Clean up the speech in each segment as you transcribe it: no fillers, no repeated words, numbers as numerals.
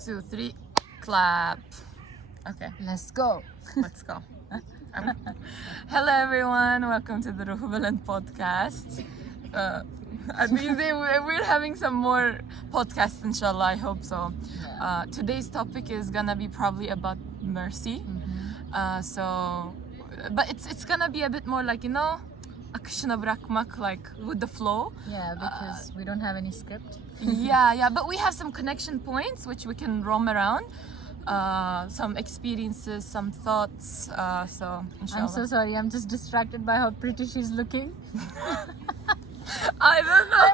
2, 3, clap. Okay, Let's go. let's go. Hello everyone, welcome to the Ruhubaland podcast. We're having some more podcasts, inshallah, I hope so. Today's topic is gonna be probably about mercy. But it's gonna be a bit more like, akışına bırakmak, like with the flow. Yeah, because we don't have any script. yeah, but we have some connection points which we can roam around. Some experiences, some thoughts. So inshallah. I'm so sorry, I'm just distracted by how pretty she's looking. I don't know.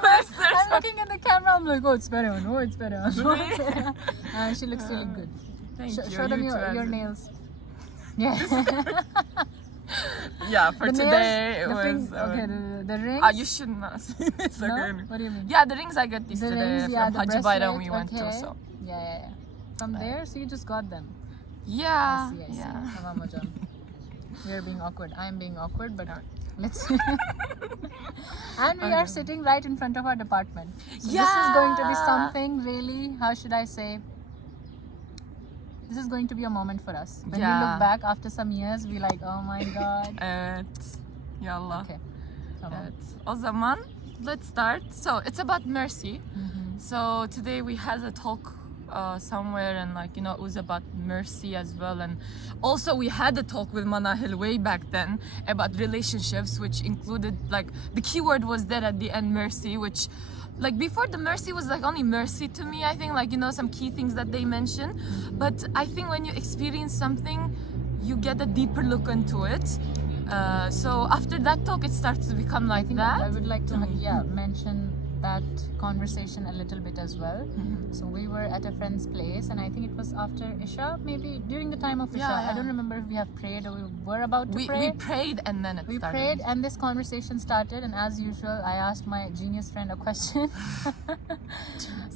I'm looking at the camera, I'm like, oh, it's better on, oh, it's better on. Really? She looks really good. Thank you. Show them You too, your Azim. nails. Yeah. Yeah, for The today it nails, was. okay, the rings. You shouldn't ask. It's No? okay. What do you mean? Yeah, the rings I got these The today rings, yeah, from the Haji Bayram we bracelet, went to. okay. So Yeah. From there, so you just got them. yeah, I see. yeah. Tamam hocam. You're being awkward. I'm being awkward, but let's. And we are sitting right in front of our department. So this is going to be Yeah. something really. How should I say? This is going to be a moment for us. When we Yeah. look back after some years, we like, oh my god. Yallah. Okay. Tamam. Evet. O zaman let's start. So it's about mercy. So today we had a talk somewhere, and it was about mercy as well. And also we had a talk with Manahil way back then about relationships, which included the keyword was there at the end, mercy, which before the mercy was only mercy to me. I think some key things that they mentioned, but I think when you experience something, you get a deeper look into it. So after that talk, it starts to become I like think that. I would like to mention that conversation a little bit as well. So we were at a friend's place, and I think it was after Isha, maybe during the time of Isha. Yeah. I don't remember if we have prayed or we were about to We pray. prayed and then it We started. prayed and this conversation started, and as usual I asked my genius friend a question.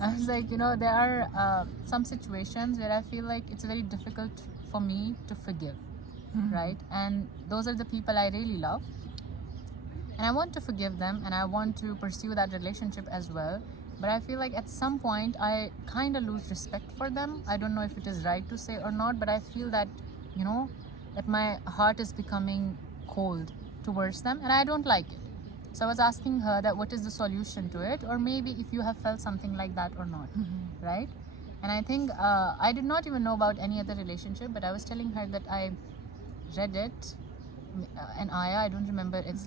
I was like, there are some situations where I feel like it's very difficult for me to forgive, right? And those are the people I really love, and I want to forgive them and I want to pursue that relationship as well, but I feel like at some point I kind of lose respect for them. I don't know if it is right to say or not, but I feel that that my heart is becoming cold towards them, and I don't like it. So I was asking her that what is the solution to it, or maybe if you have felt something like that or not, right? And I think I did not even know about any other relationship, but I was telling her that I read it, an ayah, I don't remember it's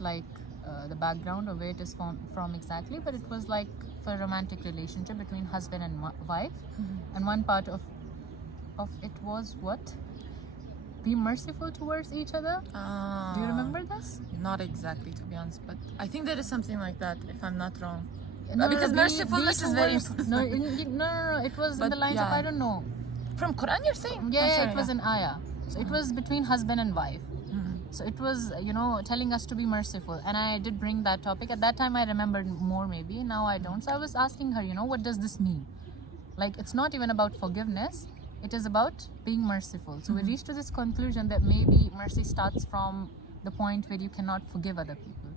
the background of where it is from exactly, but it was like for a romantic relationship between husband and wife, and one part of it was what? Be merciful towards each other. Do you remember this? Not exactly, to be honest, but I think there is something like that, if I'm not wrong. No, Because be mercifulness is very towards- no, no, it was in But the lines of yeah. I don't know. From Quran, you're saying? Yeah, I'm yeah, sorry, it was an ayah. So it was between husband and wife. So it was, telling us to be merciful. And I did bring that topic. At that time, I remembered more maybe. Now I don't. So I was asking her, what does this mean? It's not even about forgiveness. It is about being merciful. So we reached to this conclusion that maybe mercy starts from the point where you cannot forgive other people.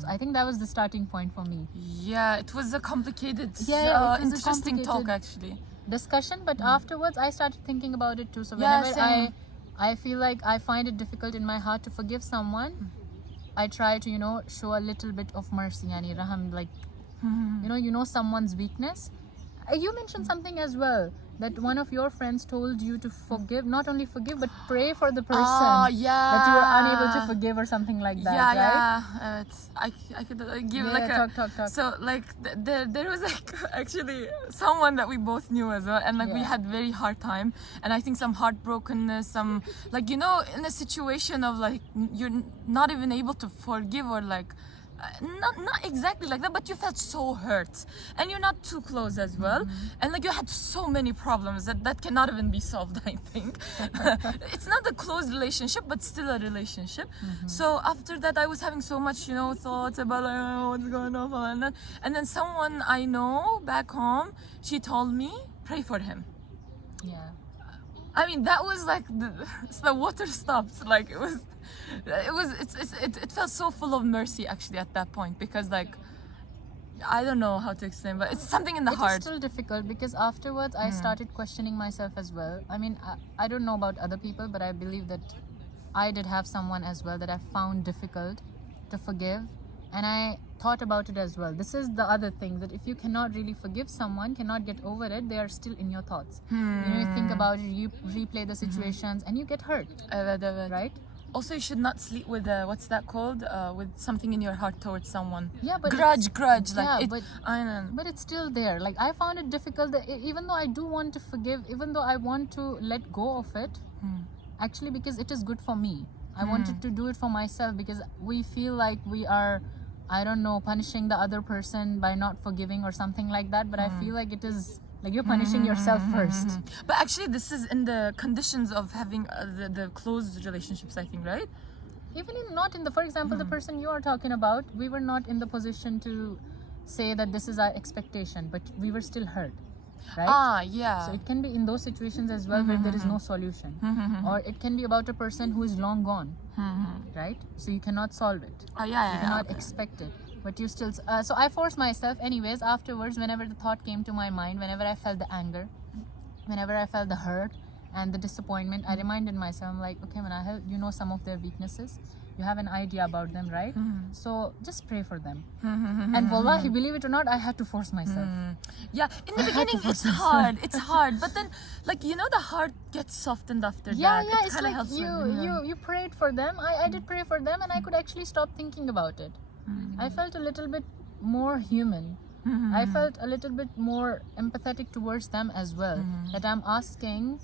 So I think that was the starting point for me. Yeah, it was a complicated, Yeah, it was a interesting talk complicated- actually. Discussion, but afterwards I started thinking about it too. So Yeah, whenever same. I feel like I find it difficult in my heart to forgive someone, I try to show a little bit of mercy, yani raham, someone's weakness. You mentioned something as well, that one of your friends told you to forgive, not only forgive but pray for the person that you are unable to forgive or something like that, right? Yeah. I could give Yeah, talk. So there was actually someone that we both knew as well, and we Yeah. had very hard time, and I think some heartbrokenness, some in a situation of you're not even able to forgive, or not exactly like that, but you felt so hurt, and you're not too close as well, and you had so many problems that cannot even be solved. I think it's not a close relationship, but still a relationship. So after that, I was having so much thoughts about what's going on, and then someone I know back home, she told me, pray for him. Yeah. I mean, that was the water stopped. It felt so full of mercy actually at that point, because I don't know how to explain, but it's something in the It is heart. still difficult because afterwards I started questioning myself as well. I mean, I don't know about other people, but I believe that I did have someone as well that I found difficult to forgive, and I thought about it as well. This is the other thing, that if you cannot really forgive someone, cannot get over it, they are still in your thoughts. You know, you think about it, you replay the situations, and you get hurt, Evet. right? Also, you should not sleep with what's that called? With something in your heart towards someone. Yeah, but grudge. yeah, Like it. but- I know. But it's still there. Like, I found it difficult that even though I do want to forgive, even though I want to let go of it, actually, because it is good for me. I wanted to do it for myself, because we feel like we are, I don't know, punishing the other person by not forgiving or something like that. But I feel like it is like you're punishing yourself first. But actually, this is in the conditions of having the close relationships, I think, right? Even in not in the, for example, the person you are talking about, we were not in the position to say that this is our expectation, but we were still hurt, right? Ah, yeah. So it can be in those situations as well where there is no solution, or it can be about a person who is long gone, right? So you cannot solve it, Oh, yeah. you cannot expect it, but you still. So I forced myself, anyways. Afterwards, whenever the thought came to my mind, whenever I felt the anger, whenever I felt the hurt and the disappointment, I reminded myself, I'm like, okay, Manahil, you know some of their weaknesses. You have an idea about them, right? So just pray for them. And wallahi, believe it or not, I had to force myself. Yeah, in the beginning it's hard. It's hard, but then, like, you know, the heart gets softened after Yeah, that. yeah, It it's kinda like helps you prayed for them. I did pray for them, and I could actually stop thinking about it. I felt a little bit more human. I felt a little bit more empathetic towards them as well. That I'm asking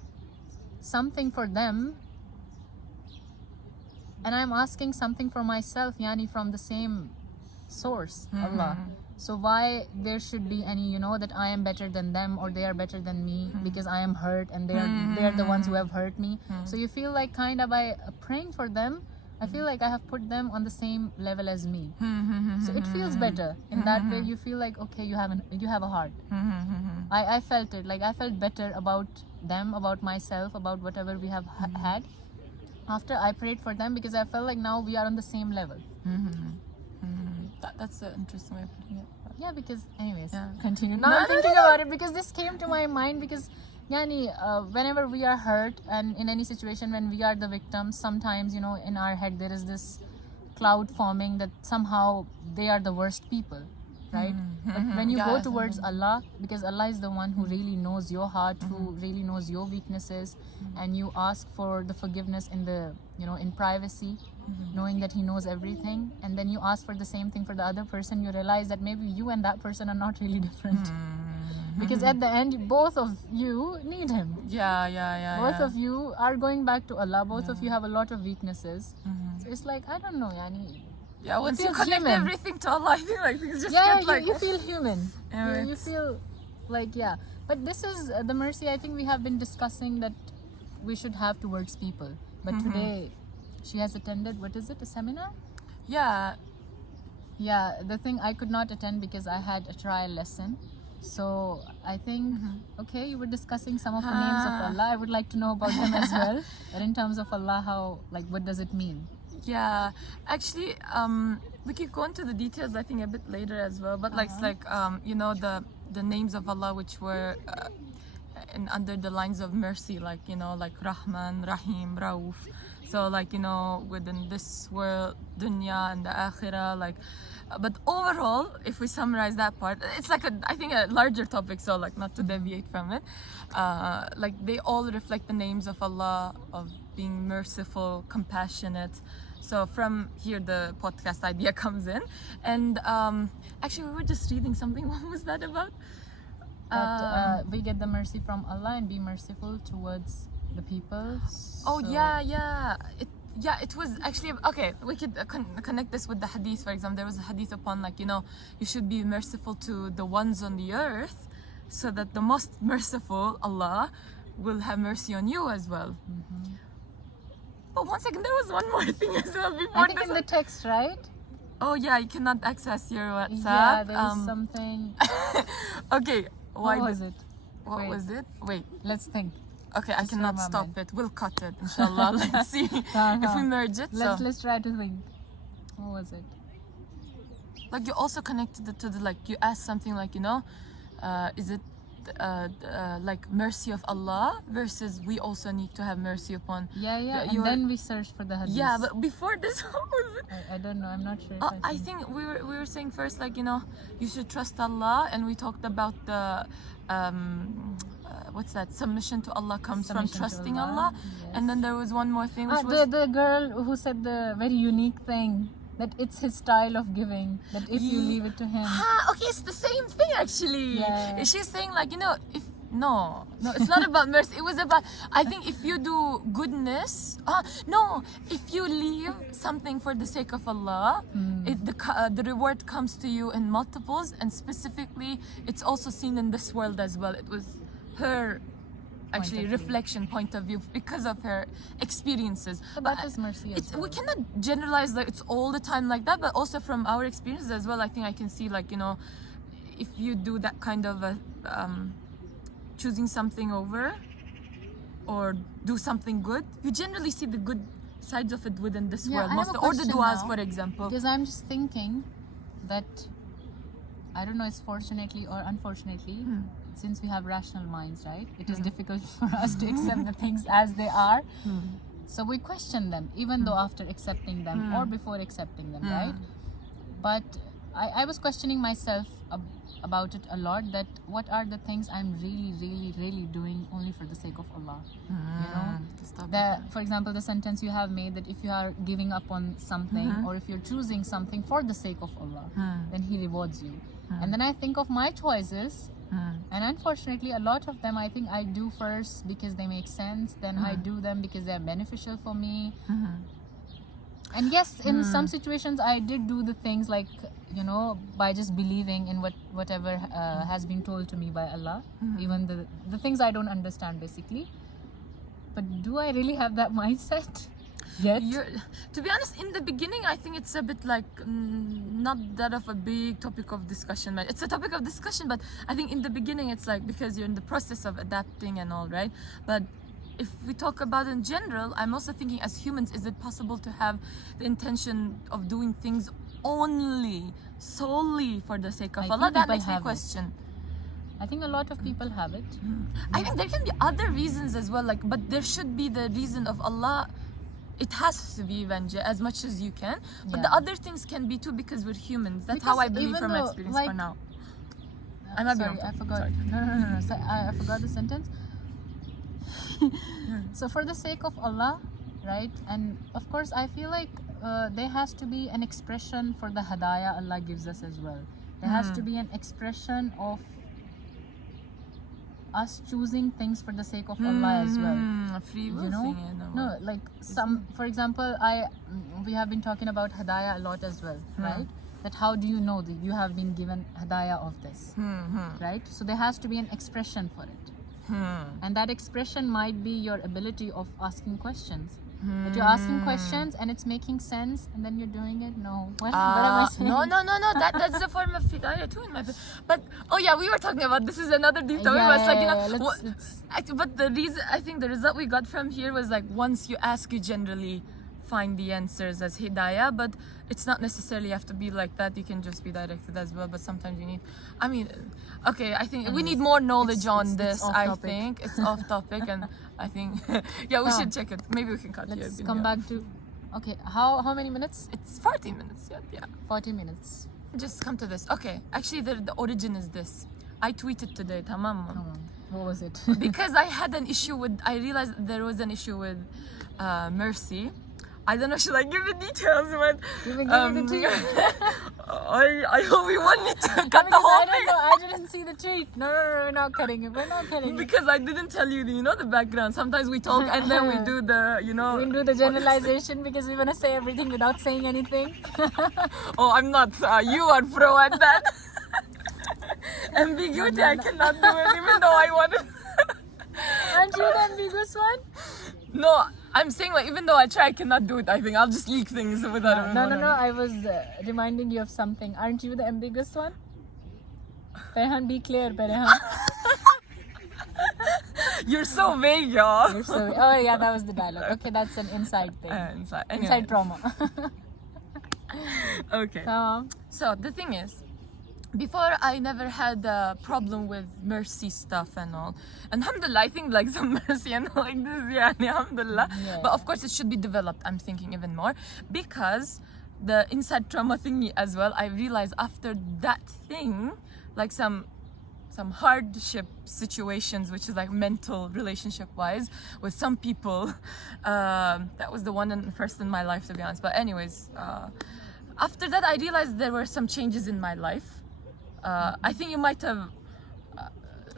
something for them, and I'm asking something for myself, yani from the same source, Allah. So why there should be any, you know, that I am better than them or they are better than me because I am hurt and they are the ones who have hurt me. So you feel like kind of by praying for them, I feel like I have put them on the same level as me. So it feels better in that way. You feel like, okay, you have a heart. I felt it, like I felt better about them, about myself, about whatever we have had after I prayed for them, because I felt like now we are on the same level. That's an interesting way of putting it. Yeah, because anyways, Yeah. continue. No, Now I'm no, thinking no, no. about it because this came to my mind, because yani, whenever we are hurt and in any situation when we are the victims, sometimes, you know, in our head there is this cloud forming that somehow they are the worst people, right? But when you go Yeah, towards Allah, because Allah is the one who really knows your heart, who really knows your weaknesses, and you ask for the forgiveness in the, you know, in privacy, knowing that He knows everything, and then you ask for the same thing for the other person, you realize that maybe you and that person are not really different. Because at the end, both of you need Him. Yeah. Both of you are going back to Allah. Both of you have a lot of weaknesses. So it's like, I don't know, yani. Yeah, once you feel connect human. everything to Allah, I think like things just Yeah, get like you feel human. Yeah, You it's- feel like, yeah. But this is the mercy I think we have been discussing that we should have towards people. But today, she has attended, what is it, a seminar? yeah. Yeah, the thing I could not attend because I had a trial lesson. So I think, okay, you were discussing some of the names of Allah. I would like to know about them as well. But in terms of Allah, how, like, what does it mean? Yeah, actually, we could go into the details, I think, a bit later as well. But like, it's like, you know, the names of Allah which were under the lines of mercy, like, you know, like Rahman, Rahim, Rauf. So like, you know, within this world, dunya and the akhirah, like. But overall, if we summarize that part, it's like I think a larger topic. So like, not to deviate from it, like they all reflect the names of Allah, of being merciful, compassionate. So from here the podcast idea comes in. And actually we were just reading something. What was that about? That we get the mercy from Allah and be merciful towards the people. Oh So- yeah, it was actually okay. We could connect this with the hadith. For example, there was a hadith upon, like, you know, you should be merciful to the ones on the earth, so that the most merciful, Allah, will have mercy on you as well. But one second, there was one more thing as well before I think this. in the text, right? Oh yeah, you cannot access your WhatsApp. Yeah, there is something. Okay, why What was it? What Wait. was it? Wait. Let's think. Okay, I Just for a cannot stop moment. it. We'll cut it, inshallah. Let's see if we merge it. Let's try to think. What was it? like you also connected it to the, like you asked something like, you know, is it like mercy of Allah versus we also need to have mercy upon. Yeah, the- and then we searched for the hadith. yeah, but before this, what was it? I don't know. I'm not sure. If I think we were saying first, like, you know, you should trust Allah, and we talked about the what's that, submission to Allah comes Submission from to trusting Allah, Allah. And then there was one more thing which was the girl who said the very unique thing, that it's his style of giving, that if you leave it to him. okay, it's the same thing actually. Yeah. She's saying, like, you know, if no, it's not about mercy. It was about, I think, if you do goodness, no, if you leave something for the sake of Allah, the reward comes to you in multiples, and specifically, it's also seen in this world as well. It was her actually of view. reflection point of view because of her experiences. So that is mercy as It's, well. we cannot generalize that it's all the time like that, but also from our experiences as well, I think I can see, like, you know, if you do that kind of a choosing something over or do something good, you generally see the good sides of it within this Yeah, world. I have Most a or the question du'as, now. for example. Because I'm just thinking that, I don't know, it's fortunately or unfortunately, since we have rational minds, right? It is difficult for us to accept the things as they are. So we question them, even though after accepting them or before accepting them, right? But I was questioning myself about it a lot, that what are the things I'm really doing only for the sake of Allah, you know? For example, the sentence you have made, that if you are giving up on something or if you're choosing something for the sake of Allah, then He rewards you. And then I think of my choices, and unfortunately a lot of them I think I do first because they make sense, then I do them because they're beneficial for me. And yes, in some situations I did do the things, like, you know, by just believing in whatever has been told to me by Allah, even the things I don't understand basically. But do I really have that mindset yet? To be honest, in the beginning, I think it's a bit like not that of a big topic of discussion. But it's a topic of discussion, but I think in the beginning it's like, because you're in the process of adapting and all, right? But if we talk about in general, I'm also thinking, as humans, is it possible to have the intention of doing things solely for the sake of I Allah? think That people makes me have it. question. I think a lot of people have it. I think there can be other reasons as well, like, but there should be the reason of Allah. It has to be vengeance as much as you can, but the Yeah. other things can be too, because we're humans. That's how I Because believe even from my though, experience like, for now. I might be Sorry, wrong. I forgot. Sorry. No. So, I forgot the sentence. So for the sake of Allah, right? And of course, I feel like there has to be an expression for the hadayah Allah gives us as well. There has to be an expression of us choosing things for the sake of Allah as well. A free will You know, thing, I know. no, like for example, we have been talking about hadayah a lot as well, right? That how do you know that you have been given hadayah of this, right? So there has to be an expression for it, and that expression might be your ability of asking questions. That you're asking questions and it's making sense, and then you're doing it. No, what am I saying? No. That's the form of hidayah too, in my opinion. But oh yeah, we were talking about, this is another deep topic. Yeah, But it's like, you yeah, know, let's- but the reason, I think the result we got from here was like, once you ask, you generally find the answers as hidayah. But it's not necessarily have to be like that. You can just be directed as well. But sometimes you need, I mean, okay, I think we need more knowledge on it's this. off I topic. think it's off topic, and I think yeah, we should check it. Maybe we can cut here. Let's come back to. Okay, how many minutes? It's 40 minutes. Yeah. 40 minutes. Just come to this. Okay, actually the origin is this. I tweeted today, tamam? Come on. What was it? Because I had an issue with, I realized there was an issue with mercy. I don't know, should I give the details? But You've been giving the treat. I hope we want me to cut the Because whole I don't thing. know. I didn't see the treat. No, we're not cutting it. We're not cutting it. Because I didn't tell you, the background. Sometimes we talk and then we do the, We didn't do the generalization because we want to say everything without saying anything. Oh, I'm not. You are pro at that. Ambiguity, I cannot do it, even though I want it. Aren't you the ambiguous one? No, I'm saying, like, even though I try, I cannot do it. I think I'll just leak things without. No. I was reminding you of something. Aren't you the ambiguous one? Farhan, be clear, Farhan. You're so vague, y'all. You're so. Oh yeah, that was the dialogue. Okay, that's an inside thing. Inside. Anyway. Inside promo. Okay. Tamam. So the thing is, before I never had a problem with mercy stuff and all. Alhamdulillah, I think like some mercy and all like this, yeah, alhamdulillah. Yeah. But of course it should be developed, I'm thinking even more. Because the inside trauma thingy as well, I realized after that thing, like some hardship situations, which is like mental relationship wise with some people. That was the one and first in my life, to be honest. But anyways, after that I realized there were some changes in my life. I think you might have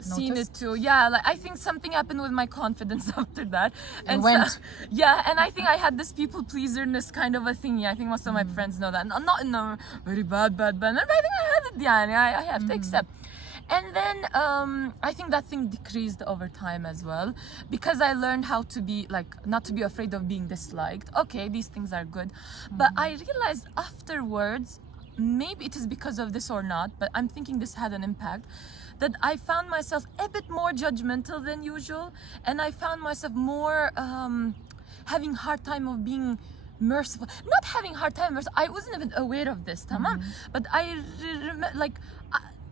seen Noticed? it too. Yeah, like I think something happened with my confidence after that. It went. Yeah, and I think I had this people pleaserness kind of a thingy. I think most of my friends know that. Not in a very bad, but I think I had it. Yeah, I have to accept. And then I think that thing decreased over time as well, because I learned how to be like, not to be afraid of being disliked. Okay, these things are good. But I realized afterwards, maybe it is because of this or not, but I'm thinking this had an impact, that I found myself a bit more judgmental than usual, and I found myself more having hard time of being merciful. Not having hard time merciful, I wasn't even aware of this, tamam? But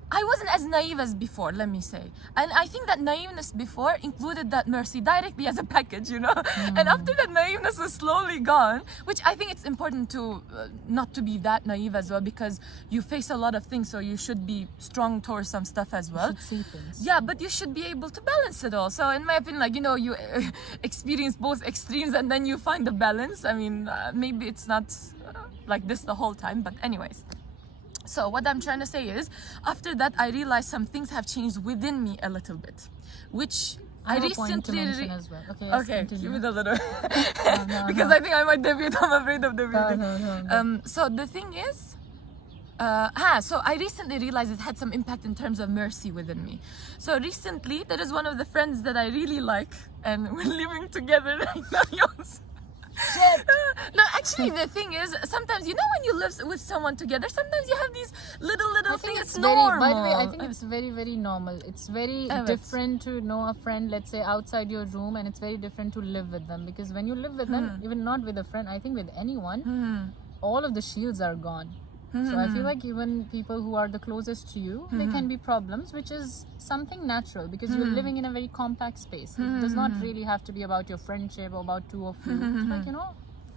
I wasn't as naive as before, let me say. And I think that naiveness before included that mercy directly as a package, you know? And after that naiveness was slowly gone, which I think it's important to not to be that naive as well, because you face a lot of things, so you should be strong towards some stuff as well. You should see things. Yeah, but you should be able to balance it all. So in my opinion, like, you know, you experience both extremes and then you find the balance. I mean, maybe it's not like this the whole time, but anyways. So what I'm trying to say is, after that I realized some things have changed within me a little bit, which I have a point to recently mention as well. Okay, yes, okay, continue. give it a little No, because no. I think I might debut. I'm afraid of debuting. No. So the thing is, so I recently realized it had some impact in terms of mercy within me. So recently, there is one of the friends that I really like, and we're living together right now. Yes. No, actually, the thing is, sometimes, you know, when you live with someone together, sometimes you have these little I think things. it's It's very, normal. by the way, I think it's very, very normal. It's very Evet. different to know a friend, let's say, outside your room, and it's very different to live with them. Because when you live with them, even not with a friend, I think with anyone, all of the shields are gone. So I feel like even people who are the closest to you, there can be problems, which is something natural, because you're living in a very compact space. It does not really have to be about your friendship or about two of you. It's like, you know,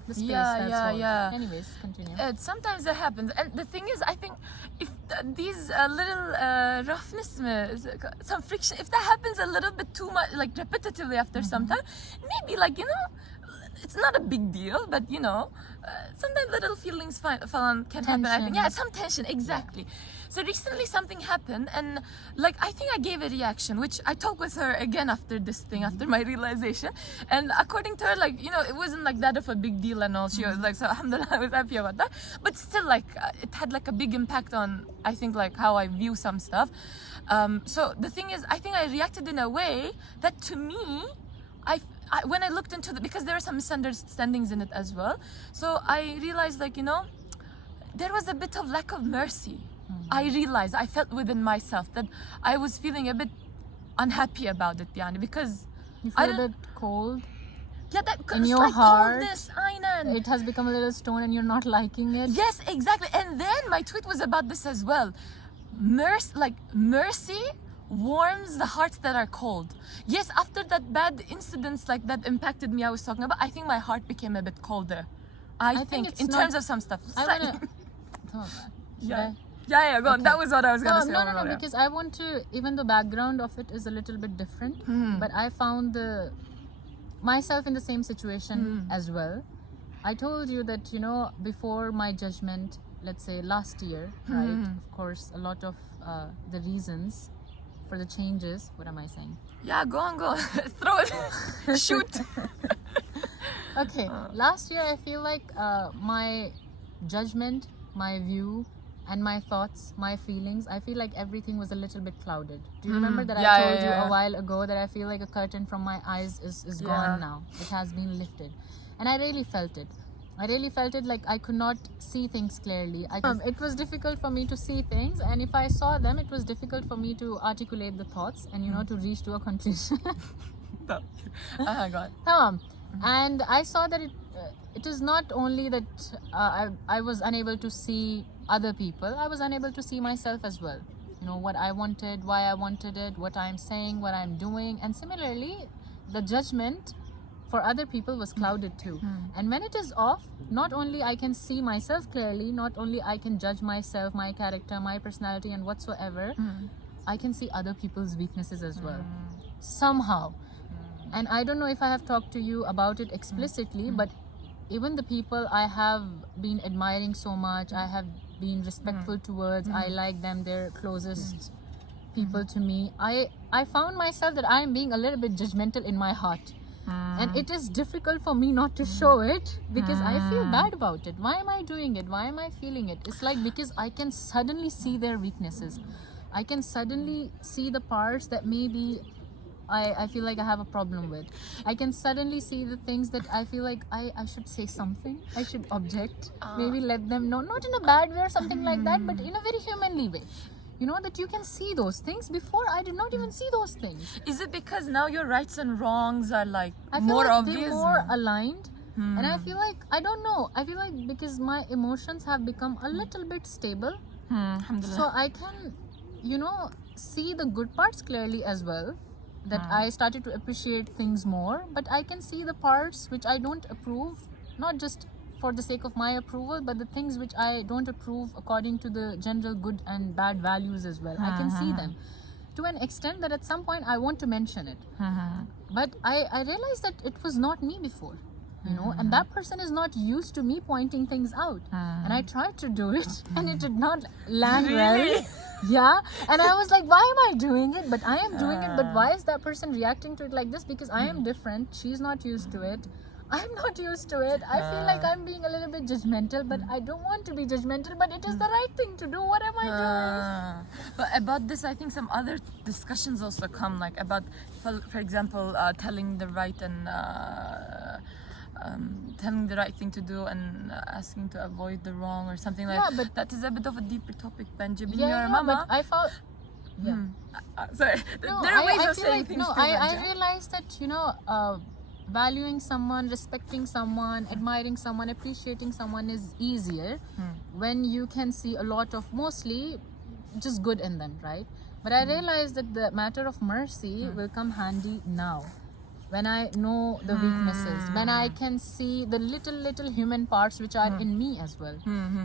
the space, that's all. yeah. Anyways, continue. Sometimes that happens, and the thing is, I think if these little roughness, some friction, if that happens a little bit too much, like repetitively after some time, maybe, like, you know, it's not a big deal, but you know, sometimes little feelings can happen. I think, Tension. yeah, some tension, exactly. So recently something happened, and like I think I gave a reaction, which I talked with her again after this thing, after my realization, and according to her, like, you know, it wasn't like that of a big deal and all. She was like, so alhamdulillah, I was happy about that, but still, like, it had like a big impact on, I think, like how I view some stuff. So the thing is, I think I reacted in a way that to me, when I looked into because there were some misunderstandings in it as well, so I realized, like, you know, there was a bit of lack of mercy. I realized, I felt within myself that I was feeling a bit unhappy about it, yani, because You I feel a don't- bit cold. yeah, that In it's your like heart, coldness, Aynan. It has become a little stone and you're not liking it. Yes, exactly. And then my tweet was about this as well. Mercy warms the hearts that are cold. Yes, after that bad incidents like that impacted me, I was talking about, I think my heart became a bit colder. I think it's in not- terms of some stuff. I Slightly. wanna. Oh, should Yeah. I? Yeah, go on. Okay. That was what I was gonna say. No, overall, yeah. because I want to. Even the background of it is a little bit different, but I found myself in the same situation as well. I told you that, you know, before my judgment, let's say last year, right? Of course, a lot of the reasons for the changes. What am I saying? Yeah, go on. Throw it. Shoot. Okay, last year I feel like my judgment, my view, and my thoughts, my feelings, I feel like everything was a little bit clouded. Do you remember that Yeah, I told yeah, you yeah. a while ago that I feel like a curtain from my eyes is Yeah. gone now? It has been lifted. And I really felt it. I really felt it, like I could not see things clearly. It was difficult for me to see things, and if I saw them, it was difficult for me to articulate the thoughts and, you know, to reach to a conclusion. Go on. Tamam. And I saw that it is not only that I was unable to see other people, I was unable to see myself as well. You know, what I wanted, why I wanted it, what I'm saying, what I'm doing. And similarly, the judgment for other people was clouded too. And when it is off, not only I can see myself clearly, not only I can judge myself, my character, my personality and whatsoever, I can see other people's weaknesses as well. Somehow. And I don't know if I have talked to you about it explicitly, but even the people I have been admiring so much, I have been respectful towards, I like them, they're closest people to me. I found myself that I am being a little bit judgmental in my heart. And it is difficult for me not to show it because I feel bad about it. Why am I doing it? Why am I feeling it? It's like because I can suddenly see their weaknesses. I can suddenly see the parts that maybe I feel like I have a problem with. I can suddenly see the things that I feel like I should say something. I should object. Maybe let them know. Not in a bad way or something like that, but in a very humanly way. You know, that you can see those things. Before, I did not even see those things. Is it because now your rights and wrongs are like I feel more like obvious? they're more aligned. And I feel like, I don't know, I feel like because my emotions have become a little bit stable, Alhamdulillah. so I can, you know, see the good parts clearly as well. That I started to appreciate things more, but I can see the parts which I don't approve, not just for the sake of my approval, but the things which I don't approve according to the general good and bad values as well. I can see them to an extent that at some point I want to mention it. But I realized that it was not me before, you know, and that person is not used to me pointing things out. And I tried to do it and it did not land well. Yeah, and I was like, why am I doing it? But I am doing it, but why is that person reacting to it like this? Because I am different, she's not used to it, I'm not used to it. I feel like I'm being a little bit judgmental, but I don't want to be judgmental, but it is the right thing to do. What am I doing? But about this, I think some other discussions also come, like about, for example, telling the right and telling the right thing to do and asking to avoid the wrong or something like Yeah, but- that is a bit of a deeper topic than Jibin Yeah, your mama. but I found... Yeah. Sorry, No, there are ways I of feel saying like, things no, too, I Banja. realized that, you know, valuing someone, respecting someone, admiring someone, appreciating someone is easier when you can see a lot of mostly just good in them, right? But I realized that the matter of mercy will come handy now. When I know the weaknesses, when I can see the little human parts which are in me as well.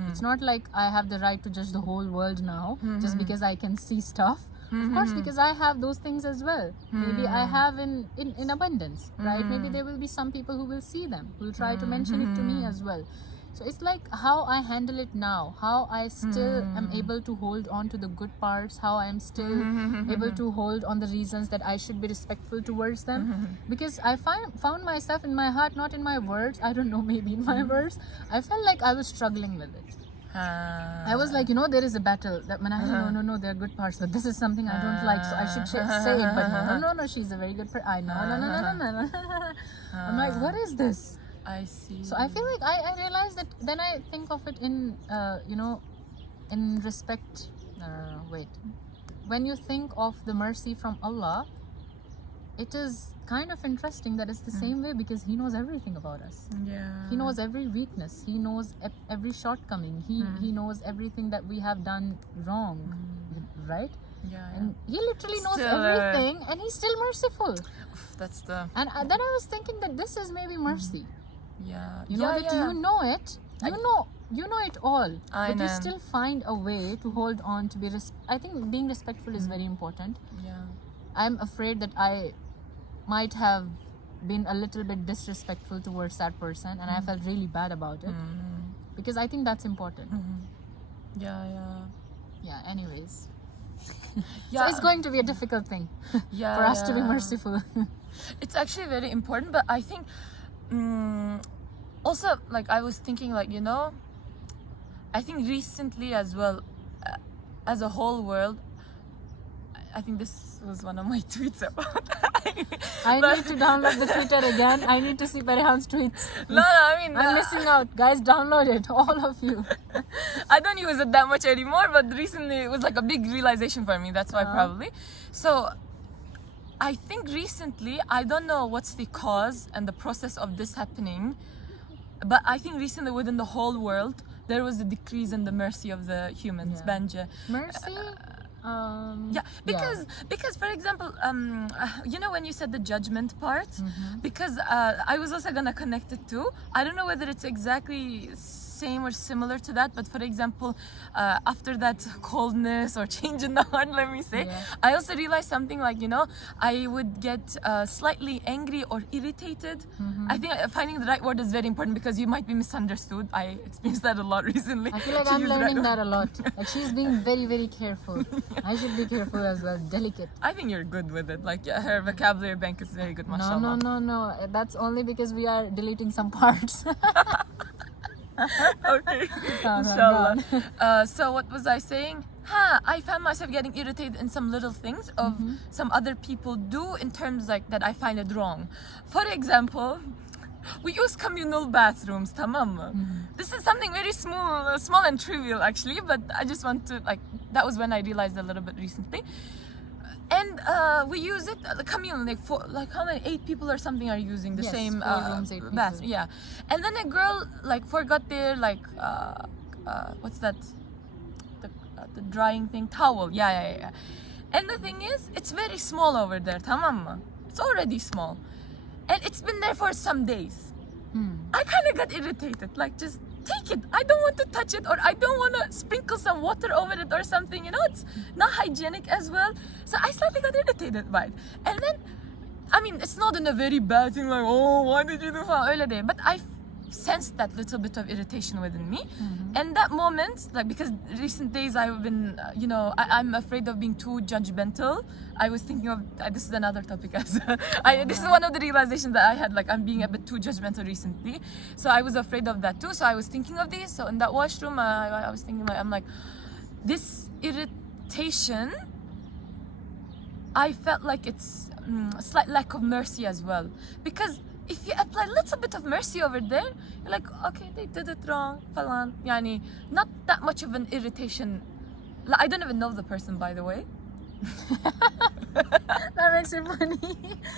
It's not like I have the right to judge the whole world now just because I can see stuff. Of course, because I have those things as well. Maybe I have in abundance, right? Maybe there will be some people who will see them, who will try to mention it to me as well. So it's like how I handle it now, how I still am able to hold on to the good parts, how I'm still able to hold on the reasons that I should be respectful towards them. Because I found myself in my heart, not in my words, I don't know, maybe in my words, I felt like I was struggling with it. I was like, you know, there is a battle that when I no, there are good parts, but this is something I don't like, so I should say it, but no, she's a very good person. I know, no. I'm like, what is this? I see. So I feel like I realized that then I think of it in, you know, in respect, wait. When you think of the mercy from Allah, it is kind of interesting that it's the same way because He knows everything about us. Yeah. He knows every weakness. He knows every shortcoming. He knows everything that we have done wrong, right? Yeah. And He literally knows Still, everything, and He's still merciful. That's the. And then I was thinking that this is maybe mercy. Yeah. You know that you know it. You know it all, I but you know. still find a way to hold on to be. I think being respectful is very important. Yeah. I'm afraid that I might have been a little bit disrespectful towards that person, and I felt really bad about it because I think that's important. Yeah. Anyways, Yeah. so it's going to be a difficult thing Yeah. for us to be yeah. merciful. It's actually very important, but I think also, like, I was thinking, like, you know, I think recently as well, as a whole world, I think this was one of my tweets about I need to download the Twitter again. I need to see Perihan's tweets. No, I mean, I'm missing out. Guys, download it, all of you. I don't use it that much anymore, but recently it was like a big realization for me. That's why probably. So I think recently, I don't know what's the cause and the process of this happening, but I think recently within the whole world there was a decrease in the mercy of the humans. Yeah. Bence. Mercy. Yeah, because for example, you know when you said the judgment part, because I was also gonna connect it to. I don't know whether it's exactly same or similar to that, but for example, after that coldness or change in the heart, let me say, I also realized something like, you know, I would get slightly angry or irritated. I think finding the right word is very important because you might be misunderstood. I experienced that a lot recently. I feel like To I'm use the right learning word. that a lot. Like she's being very, very careful. I should be careful as well. Delicate. I think you're good with it. Like her vocabulary bank is very good, No, mashallah. no. That's only because we are deleting some parts. Okay, No, inshallah. no. So what was I saying? I found myself getting irritated in some little things of some other people do in terms like that I find it wrong. For example, we use communal bathrooms, tamam mı? This is something very small and trivial actually, but I just want to like, that was when I realized a little bit recently. And we use it communal, like for like how many 8 people or something are using the Yes, same 4 rooms, 8 people. bathroom. Yeah, and then a girl like forgot their like what's that? The drying thing, towel. Yeah. And the thing is, it's very small over there, tamam mı? It's already small, and it's been there for some days. I kind of got irritated, like just take it. I don't want to touch it, or I don't want to sprinkle some water over it or something. You know, it's not hygienic as well. So I slightly got irritated by it. And then, I mean, it's not in a very bad thing like, oh, why did you do that? Öyle değil. But I sensed that little bit of irritation within me. And that moment, like because recent days I've been, you know, I'm afraid of being too judgmental. I was thinking of, this is another topic as well. This is one of the realizations that I had, like I'm being a bit too judgmental recently. So I was afraid of that too. So I was thinking of this. So in that washroom, I was thinking, like, I'm like, this irritation, I felt like it's a slight lack of mercy as well. Because if you apply a little bit of mercy over there, you're like, okay, they did it wrong, falan. Yani, not that much of an irritation. Like, I don't even know the person, by the way. That makes it funny.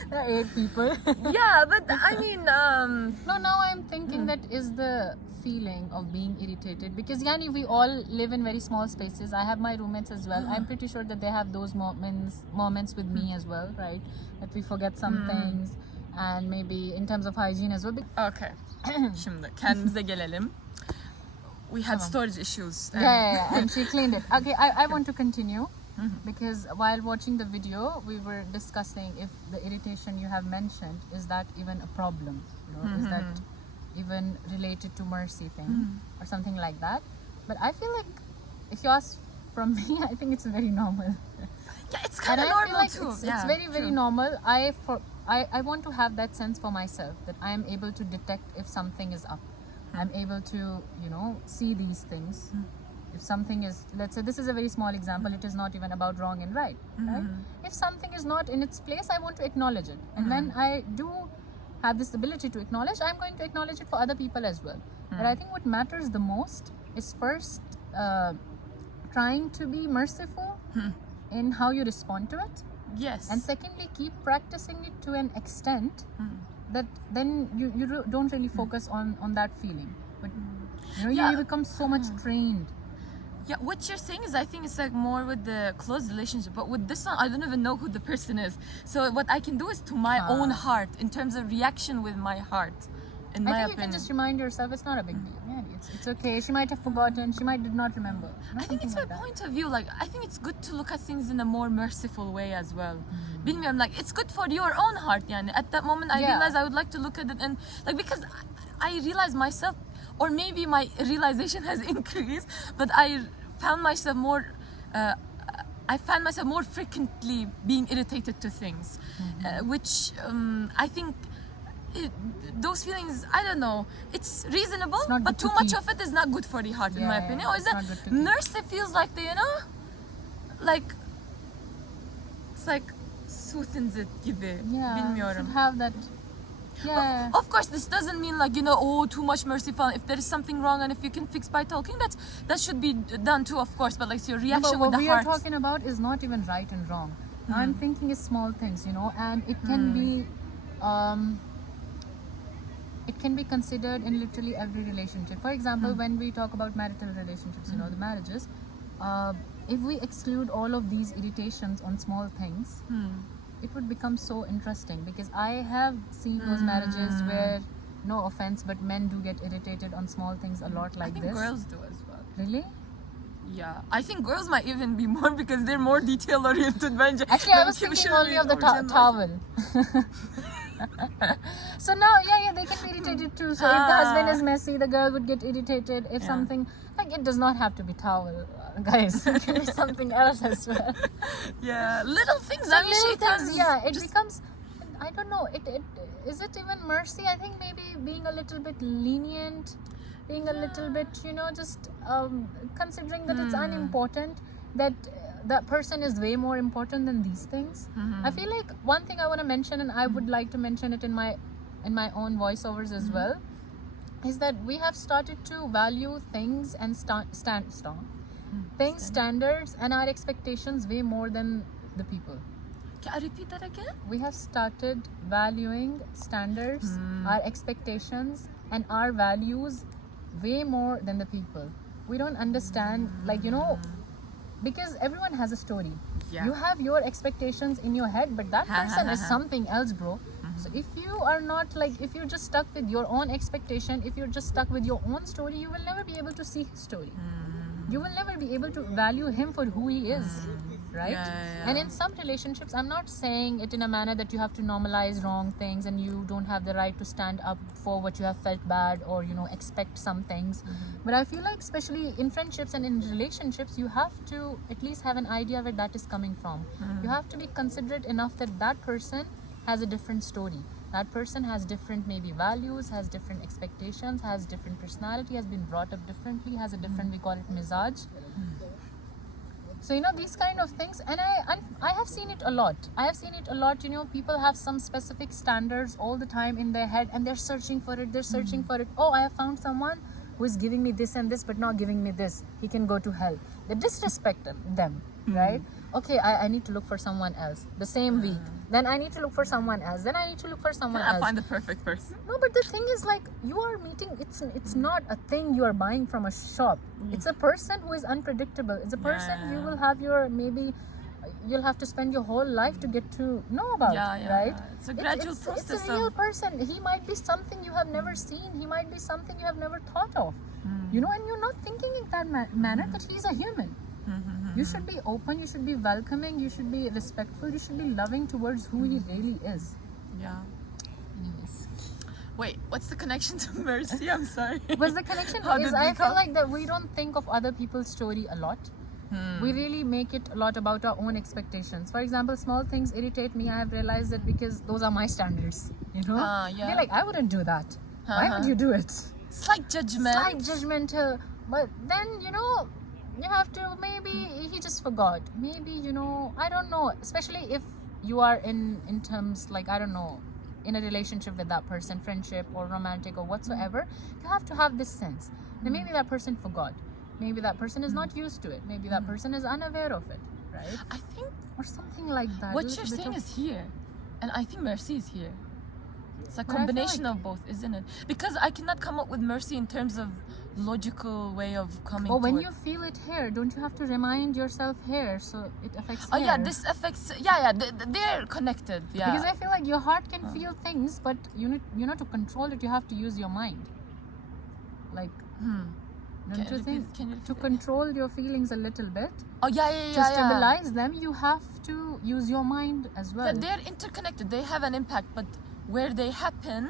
There are 8 people. Yeah, but I mean, No, now I'm thinking that is the feeling of being irritated because yani we all live in very small spaces. I have my roommates as well. I'm pretty sure that they have those moments with me as well, right? That we forget some things and maybe in terms of hygiene as well. okay. Şimdi kendimize gelelim. We had storage issues. Yeah, and she cleaned it. Okay, I want to continue because while watching the video, we were discussing if the irritation you have mentioned, is that even a problem? You know, is that even related to mercy thing or something like that? But I feel like if you ask from me, I think it's very normal. Yeah, it's kind And of I feel normal like too. it's Yeah, very, very true. normal. I want to have that sense for myself that I am able to detect if something is up. I'm able to, you know, see these things. If something is, let's say this is a very small example, it is not even about wrong and right, right? If something is not in its place, I want to acknowledge it. And when I do have this ability to acknowledge, I'm going to acknowledge it for other people as well. But I think what matters the most is first trying to be merciful in how you respond to it. Yes. And secondly, keep practicing it to an extent that then you don't really focus on that feeling. But you know, Yeah. you become so much trained. Yeah, what you're saying is, I think it's like more with the close relationship, but with this one, I don't even know who the person is. So what I can do is to my own heart, in terms of reaction with my heart, in my I think you opinion. can just remind yourself it's not a big deal. Yeah, it's okay. She might have forgotten. She might did not remember. I think it's my point of view. Like, I think it's good to look at things in a more merciful way as well. Bilmiyorum, like it's good for your own heart. Yani at that moment, I Yeah. realized I would like to look at it and like because I realized myself, or maybe my realization has increased, but I found myself more. I found myself more frequently being irritated to things, which I think. Those feelings, I don't know, it's reasonable, not but good too to much keep. of it is not good for the heart, in my Yeah, opinion. Or is it's that not good to keep. mercy feels like the, you know, like it's like soothes it gibi. Yeah, Bilmiyorum. should have that. Yeah. Of course, this doesn't mean like, you know, oh, too much mercy. If there is something wrong and if you can fix by talking, that should be done too, of course. But like your But reaction what with the we heart. are talking about is not even right and wrong. I'm thinking is small things, you know, and it can be it can be considered in literally every relationship. For example, when we talk about marital relationships, you know, the marriages, if we exclude all of these irritations on small things, it would become so interesting, because I have seen those marriages where, no offense, but men do get irritated on small things a lot like I think this. girls do as well. Really? Yeah, I think girls might even be more because they're more detail oriented. Actually, I was thinking only of the towel. So now, yeah, they can be irritated too. So if the husband is messy, the girl would get irritated. If something, like, it does not have to be towel, guys. It can be something else as well. Yeah, little things. So I mean, little she things, does. yeah, it becomes, I don't know, it is it even mercy? I think maybe being a little bit lenient, being a little bit, you know, just considering that it's unimportant, that that person is way more important than these things. I feel like one thing I want to mention, and I would like to mention it in my own voiceovers as well, is that we have started to value things and standards and our expectations way more than the people. Can I repeat that again? We have started valuing standards, our expectations, and our values way more than the people. We don't understand, like, you know, because everyone has a story. Yeah. You have your expectations in your head, but that person is something else, bro. So if you are not, like, if you're just stuck with your own expectation, if you're just stuck with your own story, you will never be able to see his story. You will never be able to value him for who he is, right? Yeah. And in some relationships, I'm not saying it in a manner that you have to normalize wrong things and you don't have the right to stand up for what you have felt bad, or, you know, expect some things. But I feel like, especially in friendships and in relationships, you have to at least have an idea where that is coming from. You have to be considerate enough that that person has a different story. That person has different maybe values, has different expectations, has different personality, has been brought up differently, has a different, we call it mizaj. So, you know, these kind of things, and I have seen it a lot. You know, people have some specific standards all the time in their head, and they're searching for it. Oh, I have found someone who is giving me this and this, but not giving me this. He can go to hell. They disrespect them, right? Okay, I need to look for someone else. The same week. Then I need to look for someone else. Then I need to look for someone else. I find the perfect person. No, but the thing is, like, you are meeting, it's not a thing you are buying from a shop. It's a person who is unpredictable. It's a person you will have your, maybe you'll have to spend your whole life to get to know about, right? It's a gradual process. It's a real person. He might be something you have never seen. He might be something you have never thought of. You know, and you're not thinking in that manner that he's a human. You should be open, you should be welcoming, you should be respectful, you should be loving towards who he really is. Yeah. Anyways. Wait, what's the connection to mercy? I'm sorry. But the connection How is, did I we feel come? like that we don't think of other people's story a lot. We really make it a lot about our own expectations. For example, small things irritate me. I have realized that because those are my standards, you know? Yeah. You're like, I wouldn't do that. Why would you do it? Slight judgment. Slight judgmental. But then, you know, you have to, maybe he just forgot. Maybe, you know, I don't know. Especially if you are in terms, like, I don't know, in a relationship with that person, friendship or romantic or whatsoever, you have to have this sense. That maybe that person forgot. Maybe that person is not used to it. Maybe that person is unaware of it, right? I think Or something like that. what A you're little bit saying of- is here. And I think mercy is here. It's a I feel combination like- of both, isn't it? Because I cannot come up with mercy in terms of logical way of coming Oh, to when it. you feel it here, don't you have to remind yourself here so it affects Oh here? yeah, this affects. Yeah, they're connected. Yeah. Because I feel like your heart can feel things, but you know, to control it, you have to use your mind. Like, don't you think? Can you To repeat it? control your feelings a little bit, Oh yeah. to stabilize them, you have to use your mind as well. They're interconnected. They have an impact, but where they happen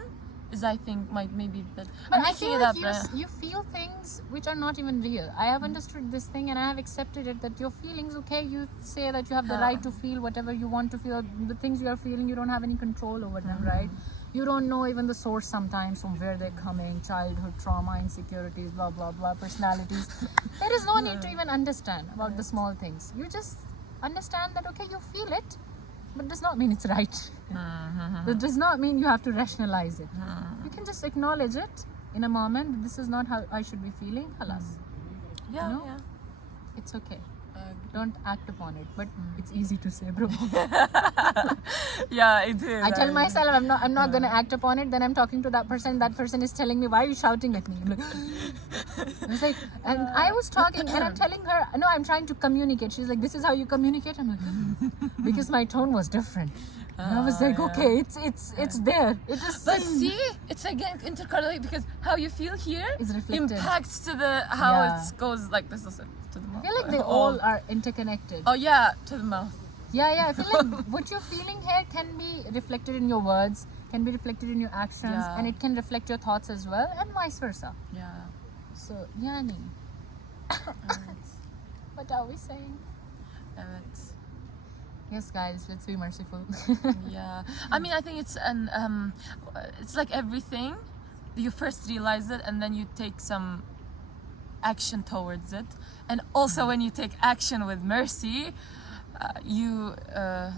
is, I think, maybe that. But I'm I making feel it like up. you feel things which are not even real. I have understood this thing and I have accepted it, that your feelings, okay, you say that you have the right to feel whatever you want to feel. The things you are feeling, you don't have any control over them, right? You don't know even the source sometimes from where they're coming, childhood trauma, insecurities, blah, blah, blah, personalities. There is no need to even understand about the small things. You just understand that, okay, you feel it, but does not mean it's right. That does not mean you have to rationalize it. You can just acknowledge it in a moment. This is not how I should be feeling. Halas. Yeah, you know? yeah. It's okay. Don't act upon it. But it's easy to say, bro. Yeah, it is. I tell myself I'm not gonna act upon it. Then I'm talking to that person. That person is telling me, why are you shouting at me? I'm like, it's like, and I was talking and I'm telling her, no, I'm trying to communicate. She's like, this is how you communicate? I'm like, because my tone was different. And I was like, okay, it's there. It is. But see, it's again intercorrelated because how you feel here Is reflected. impacts to the how Yeah. it goes like this also to the mouth. I feel like they all are interconnected. Oh yeah, to the mouth. Yeah, I feel like what you're feeling here can be reflected in your words, can be reflected in your actions, Yeah. and it can reflect your thoughts as well, and vice versa. Yeah. So, yani. What are we saying? Evet. Yes, guys, let's be merciful. Yeah. I mean, I think it's it's like everything. You first realize it, and then you take some action towards it. And also, when you take action with mercy, you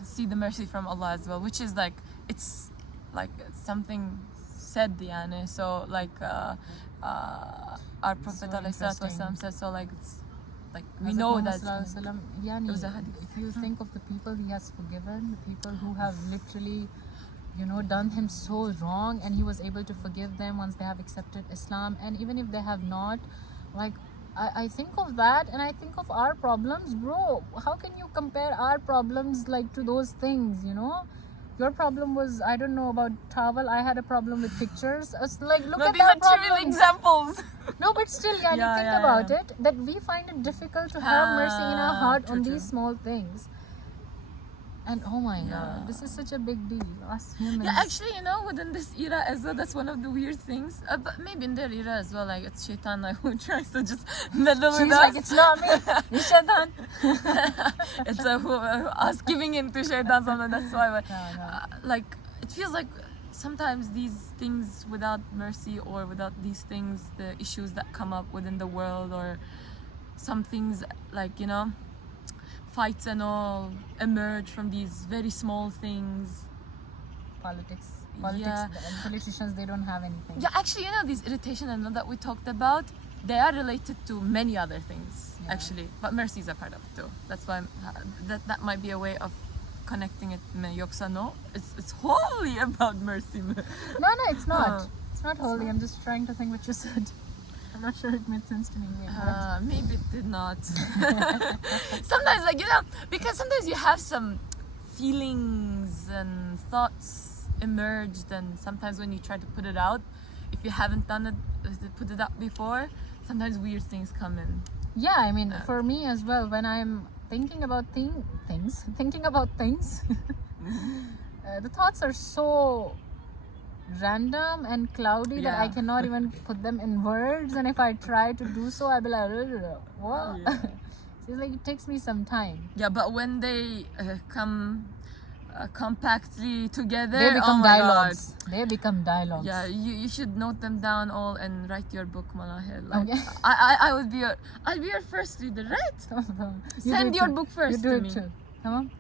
see the mercy from Allah as well, which is like it's like something said, yani. So like our Prophet ﷺ said, so like it's like we know that Yani, it was a hadith. if you think of the people he has forgiven, the people who have literally, done him so wrong, and he was able to forgive them once they have accepted Islam, and even if they have not, like I think of that and I think of our problems, bro. How can you compare our problems like to those things, Your problem was, I don't know about towel. I had a problem with pictures. It's like, look at these our are trivial problems. examples. No, but still, think Yeah. about it. That we find it difficult to have mercy in our heart True, on true. these small things. And oh my God, this is such a big deal. Us humans. Yeah, actually, within this era as well, that's one of the weird things. But maybe in their era as well, like it's Shaitan like, who tries to just meddle She's with like, us. it's not me. It's Shaitan. It's us giving in to Shaitan, something. That's why. But, No. like, it feels like sometimes these things without mercy or without these things, the issues that come up within the world, or some things like, fights and all emerge from these very small things. Politics. Yeah. And politicians, they don't have anything. Yeah, actually, these irritation and all that we talked about, they are related to many other things, Yeah. actually. But mercy is a part of it too. That's why that might be a way of connecting it. Yoksa no, it's wholly about mercy. No, it's not. It's not holy. I'm just trying to think what you said. I'm not sure it made sense to me. Maybe it did not. Sometimes, because sometimes you have some feelings and thoughts emerged, and sometimes when you try to put it out, if you haven't done it, put it out before, sometimes weird things come in. Yeah, I mean, for me as well, when I'm thinking about things, the thoughts are so random and cloudy that I Yeah. cannot even put them in words, and if I try to do so, I'll be like, what? Yeah. So it's like it takes me some time. Yeah, but when they come compactly together, They oh become my dialogues. They become dialogues. God. Yeah, you should note them down all and write your book, Malahir. Like, Okay. I'll be your first reader, right? You Send do it your too. book first You do to it me. too. Come on.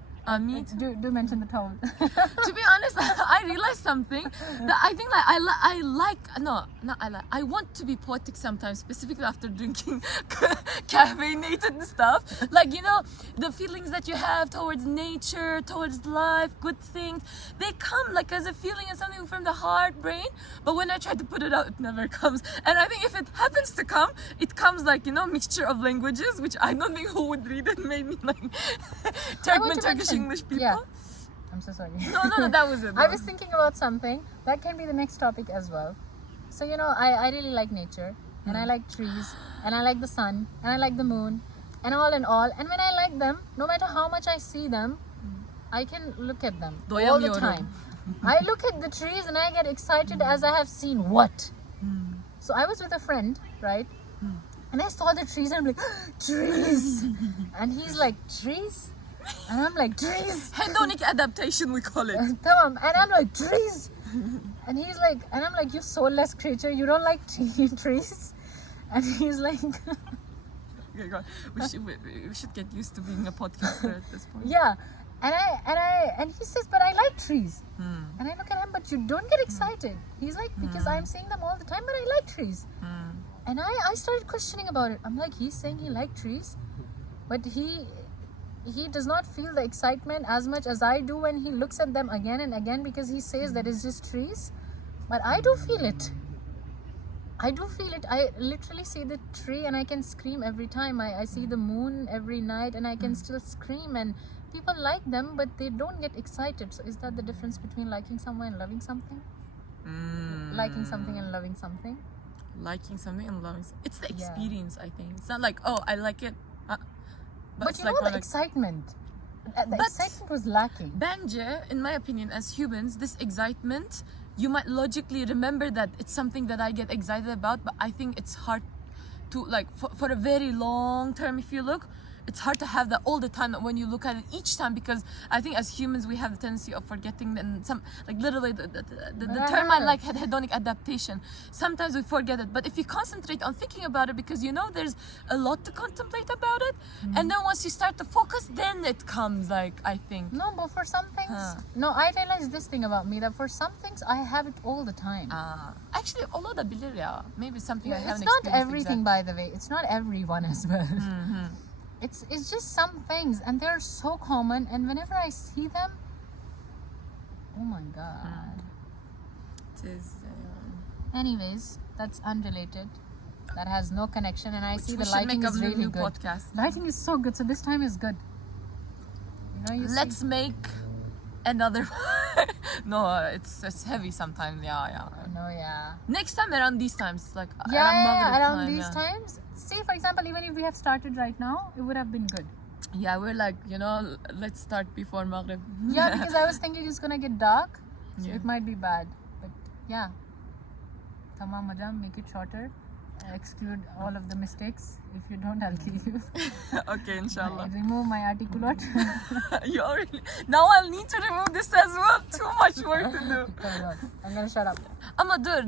Me too. Do mention the towel. To be honest, I realized something that I think I want to be poetic sometimes, specifically after drinking caffeinated stuff. Like, the feelings that you have towards nature, towards life, good things, they come like as a feeling and something from the heart, brain. But when I try to put it out, it never comes. And I think if it happens to come, it comes like, mixture of languages, which I don't think who would read it. Maybe like Turkish English people. Yeah. I'm so sorry. No, that was it. I was thinking about something that can be the next topic as well. So I really like nature, and I like trees, and I like the sun, and I like the moon, and all. And when I like them, no matter how much I see them, I can look at them all the Doyamıyorum. time. I look at the trees and I get excited as I have seen what. So I was with a friend, right? And I saw the trees and I'm like, trees! And he's like, trees? And I'm like, trees! Hedonic adaptation, we call it. Tamam. And I'm like, trees! And he's like, and I'm like, you soulless creature, you don't like trees? And he's like, Okay, go on. We should get used to being a podcaster at this point. yeah. And he says, but I like trees. And I look at him, but you don't get excited. He's like, because I'm seeing them all the time, but I like trees. And I started questioning about it. I'm like, he's saying he liked trees, but he does not feel the excitement as much as I do when he looks at them again and again, because he says that it's just trees. But I do feel it. I literally see the tree and I can scream every time. I see the moon every night and I can still scream, and people like them but they don't get excited. So is that the difference between liking someone and loving something? Liking something and loving something? Liking something and loving something. It's the experience, I think. It's not like, oh, I like it. But it's you like know, the more like- excitement. The But- excitement was lacking. Bence, in my opinion, as humans, this excitement, you might logically remember that it's something that I get excited about, but I think it's hard to, like, for a very long term, if you look, it's hard to have that all the time when you look at it each time, because I think as humans we have the tendency of forgetting, and some, like, literally the term I like, hedonic adaptation. Sometimes we forget it, but if you concentrate on thinking about it, because you know there's a lot to contemplate about it, and then once you start to focus, then it comes, like, I think. No, but for some things, no, I realized this thing about me, that for some things I have it all the time. Actually, olabilir ya. Maybe something I It's haven't not experienced everything, by the way. It's not everyone as well. It's just some things, and they're so common, and whenever I see them, oh my god. It is, Anyways, that's unrelated. That has no connection, and I see we the should lighting make a is really new good. podcast. Lighting is so good, so this time is good. You know, Let's make another one. No, it's heavy sometimes. Yeah. No, yeah. Next time around these times, like Around Maghrib time, these times. See, for example, even if we have started right now, it would have been good. Yeah, we're like, let's start before Maghrib. Yeah, because I was thinking it's gonna get dark, so Yeah. it might be bad. But yeah, tamam madam, make it shorter. Exclude all of the mistakes. If you don't, I'll kill you. Okay, inshallah. Remove my articulate. You already. Now I'll need to remove this as well. Too much work to do. I'm gonna shut up. Ama dur.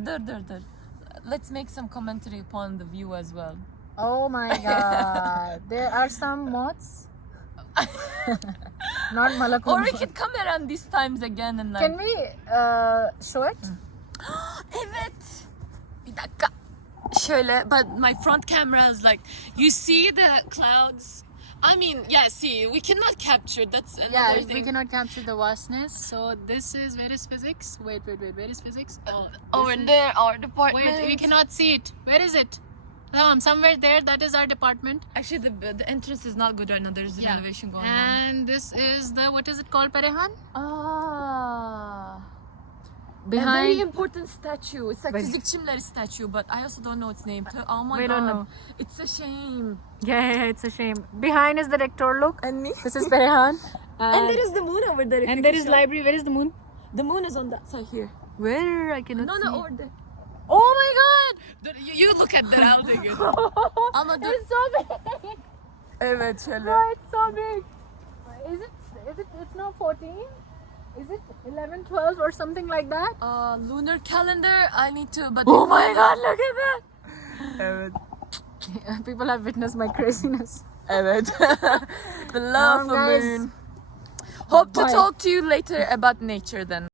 Let's make some commentary upon the view as well. Oh my god, there are some moths. Not malakun. Or we could come around these times again and like. Can we show it? Evet. Bir dakika. Şöyle, but my front camera is like, you see the clouds. I mean, yeah, see, we cannot capture. That's another Yeah, thing. we cannot capture the vastness. So this is, where is physics? Wait, where is physics? Oh, Over there, our department. wait, we cannot see it. Where is it? Somewhere there. That is our department. Actually, the entrance is not good right now. There's a renovation going on. And this is the, what is it called, Parehan? A very Behind. important statue. It's like Wait. Fizikçimler statue, but I also don't know its name. Oh my We god. don't know. It's a shame. Yeah, it's a shame. Behind is the rector look. And me. This is Parehan. And there is the moon over there. And there is library. Where is the moon? The moon is on that side here. Where? I cannot see. No, over there. Oh my god! You look at that, I'll take it. Ama dur. It's so big. Evet şöyle. No, it's so big. It's not 14? Is it 11, 12 or something like that? Lunar calendar, I need to, but Oh my god, look at that! Evet. People have witnessed my craziness. Evet. The love of Guys. moon. Hope to Bye. talk to you later about nature then.